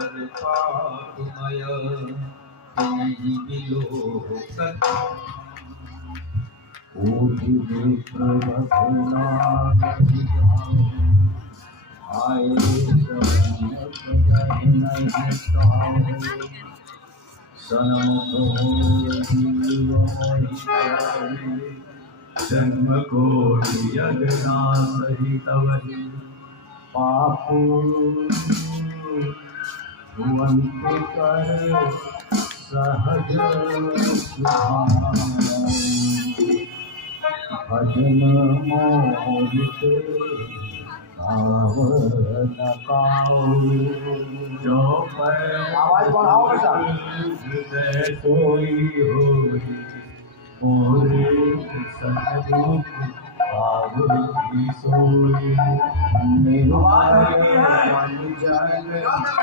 सागर पापमय तेहि विलोकन कोटि नेत्र बसनाग आए सन्मुख जहि नहीं सारे सन्मुख जीव मोहि पाए जन्म कोटि यज्ञ सहितवहि पापु भुवंत कर सहज भजन मोहित सावन काऊ जो आवाज बढ़ाओ बेटा हृदय सोई होई मोरे सतदुख पावती सोई निर्वाण मन जन